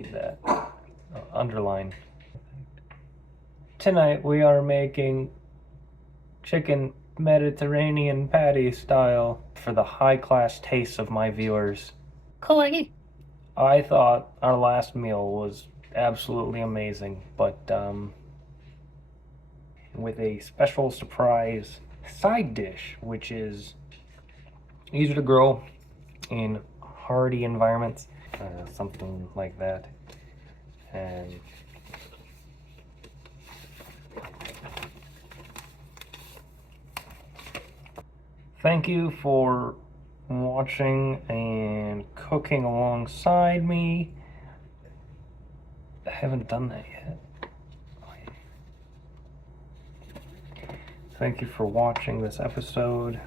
read that. Underline. Tonight we are making chicken Mediterranean patty style for the high-class tastes of my viewers. Corey. I thought our last meal was absolutely amazing, but with a special surprise side dish, which is easier to grow in hardy environments, something like that. And thank you for watching and cooking alongside me. I haven't done that yet. Thank you for watching this episode.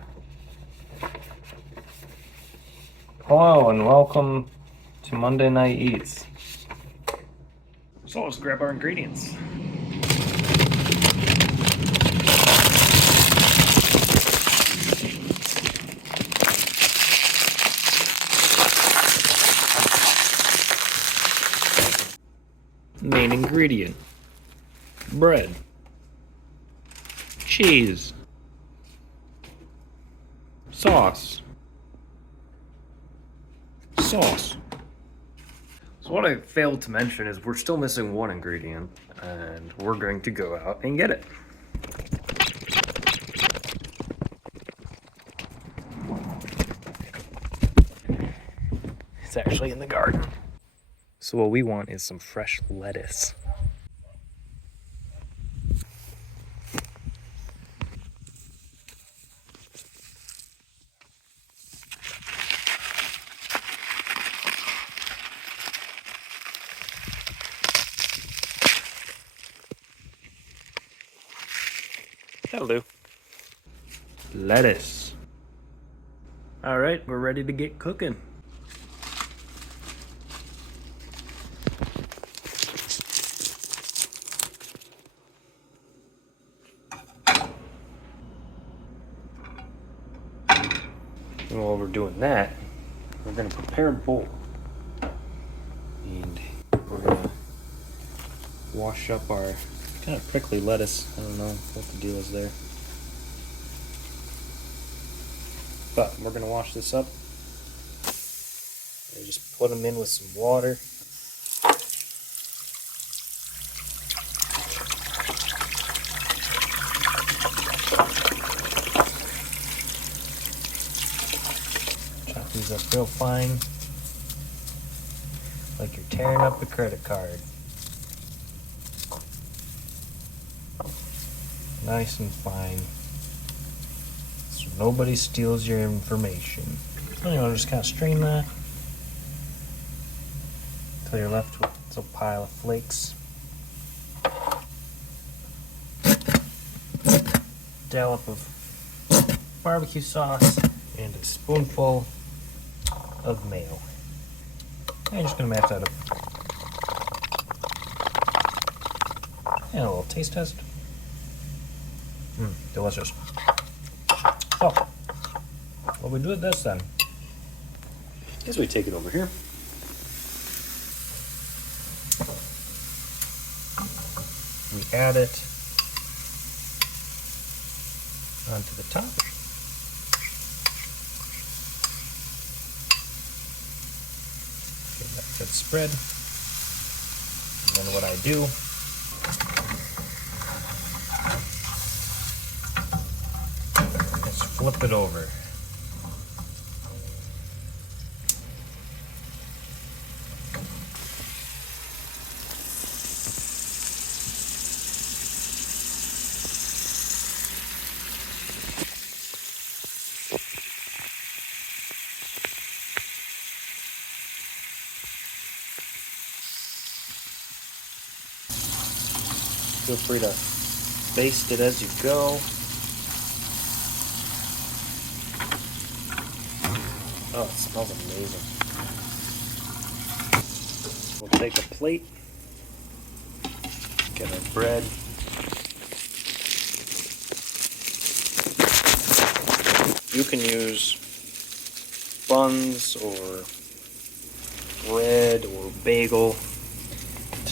Hello and welcome to Monday Night Eats. So let's grab our ingredients. Main ingredient: bread, cheese, sauce. So what I failed to mention is we're still missing one ingredient, and we're going to go out and get it. It's actually in the garden. So what we want is some fresh lettuce. That'll do. Lettuce. All right, we're ready to get cooking. And while we're doing that, we're gonna prepare a bowl. And we're gonna wash up our kind of prickly lettuce. I don't know what the deal is there. But we're gonna wash this up. And just put them in with some water. Chop these up real fine. Like you're tearing up a credit card. Nice and fine, so nobody steals your information. Anyway, just kind of strain that until you're left with a pile of flakes. Dollop of barbecue sauce and a spoonful of mayo. I'm just gonna match that up. And a little taste test. Delicious. So, what we do with this then? Guess we take it over here. We add it onto the top. Give that a good spread. And then what I do, flip it over. Feel free to baste it as you go. Oh, it smells amazing. We'll take a plate, get our bread. You can use buns or bread or bagel,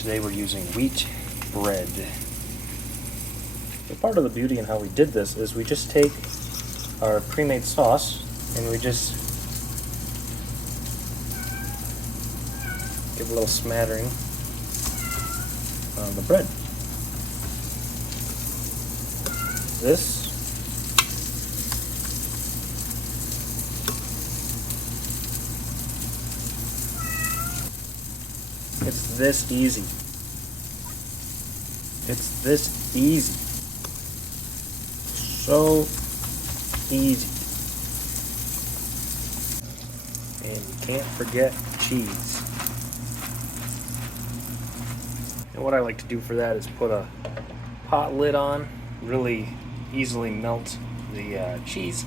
today we're using wheat bread. So part of the beauty in how we did this is we just take our pre-made sauce and we just give a little smattering on the bread. This it's this easy. It's this easy. So easy. And you can't forget cheese. And what I like to do for that is put a pot lid on, really easily melt the cheese.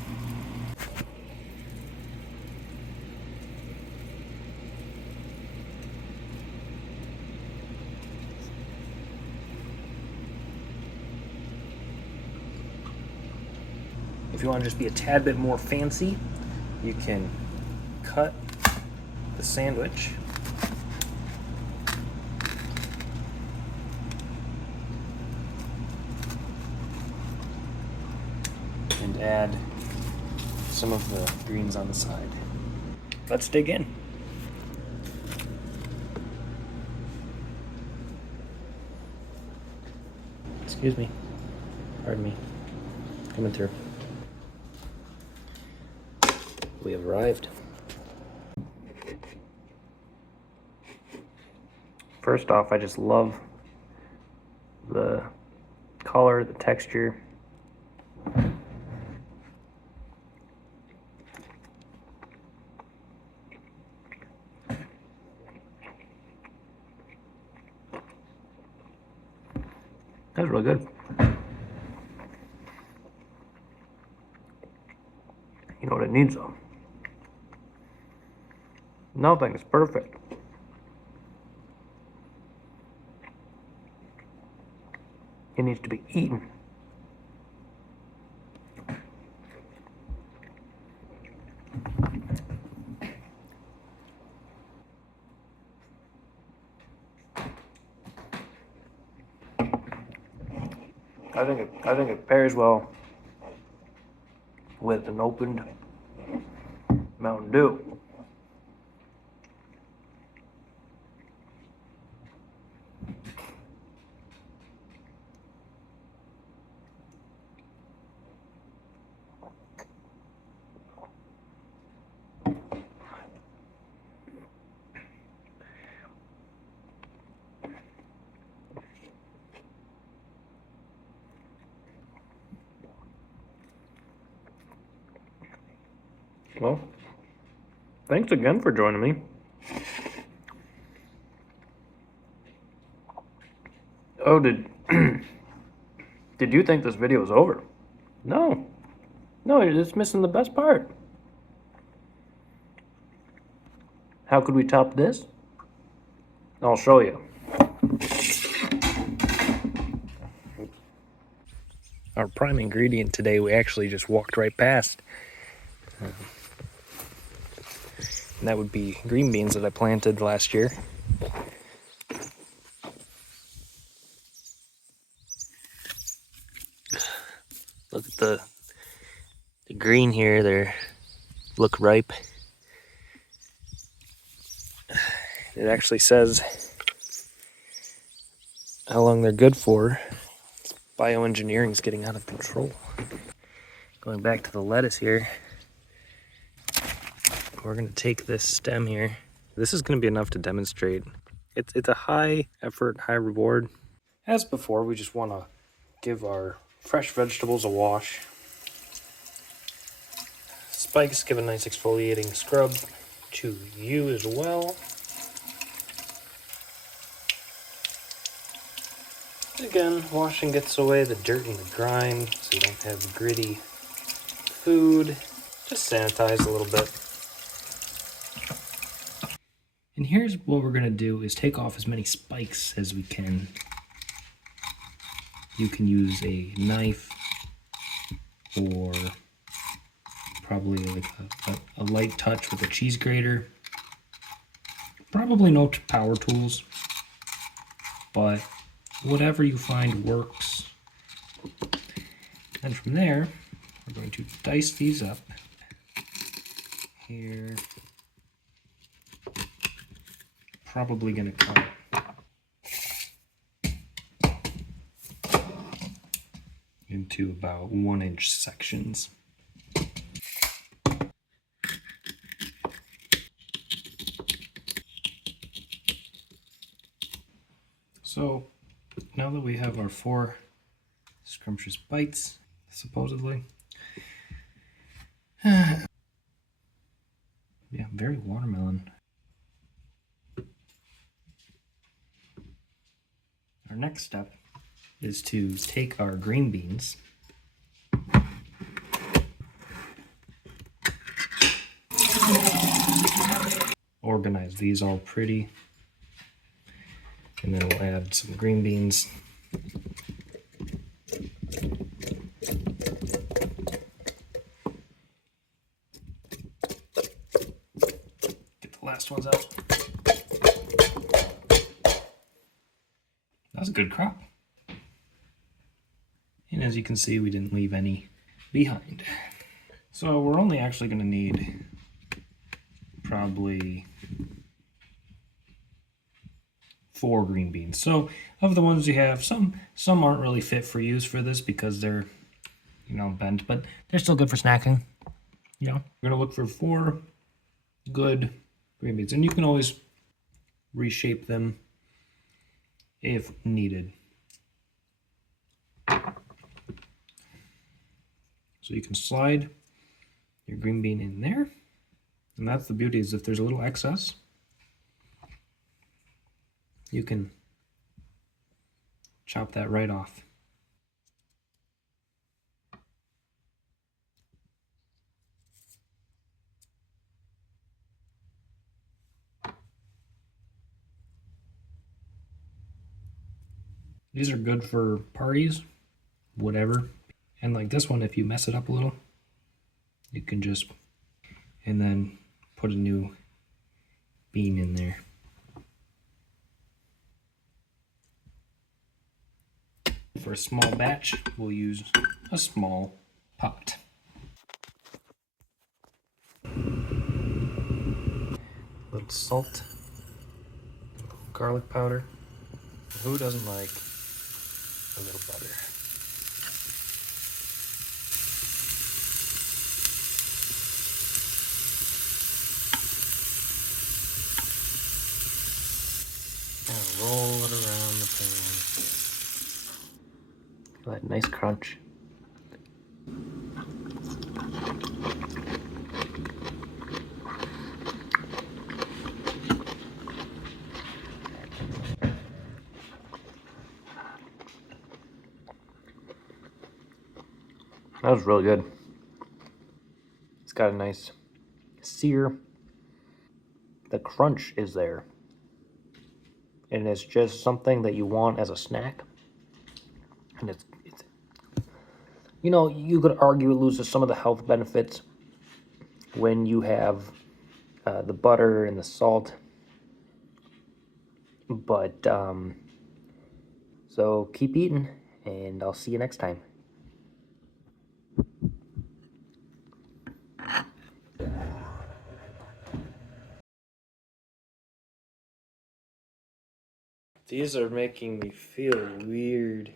If you want to just be a tad bit more fancy, you can cut the sandwich and add some of the greens on the side. Let's dig in. Excuse me. Pardon me. Coming through. We have arrived. First off, I just love the color, the texture. That's really good. You know what it needs though? Nothing is perfect. It needs to be eaten. I think it pairs well with an opened Mountain Dew. Well, thanks again for joining me. Oh, did you think this video was over? No. No, you're just missing the best part. How could we top this? I'll show you. Our prime ingredient today, we actually just walked right past. And that would be green beans that I planted last year. Look at the green here, they look ripe. It actually says how long they're good for. Bioengineering is getting out of control. Going back to the lettuce here, we're going to take this stem here. This is going to be enough to demonstrate. It's a high effort, high reward. As before, we just want to give our fresh vegetables a wash. Spikes, give a nice exfoliating scrub to you as well. Again, washing gets away the dirt and the grime, so you don't have gritty food. Just sanitize a little bit. And here's what we're going to do is take off as many spikes as we can. You can use a knife or probably like a light touch with a cheese grater. Probably no power tools. but whatever you find works. And from there, we're going to dice these up here. Probably going to cut into about 1-inch sections. So now that we have our 4 scrumptious bites, supposedly, yeah, very watermelon. Our next step is to take our green beans, organize these all pretty, and then we'll add some green beans. Get the last ones out. That's a good crop. And as you can see, we didn't leave any behind. So we're only actually going to need probably 4 green beans. So of the ones you have, some aren't really fit for use for this because they're, bent, but they're still good for snacking. We're gonna look for 4 good green beans, and you can always reshape them if needed. So you can slide your green bean in there, and that's the beauty, is if there's a little excess, you can chop that right off. These are good for parties, whatever. And like this one, if you mess it up a little, you can just, and then put a new bean in there. For a small batch, we'll use a small pot. A little salt, garlic powder. Who doesn't like a little butter? And roll it around the pan. That nice crunch. That was really good. It's got a nice sear. The crunch is there. And it's just something that you want as a snack. And it's you could argue it loses some of the health benefits when you have the butter and the salt. But, so keep eating, and I'll see you next time. These are making me feel weird.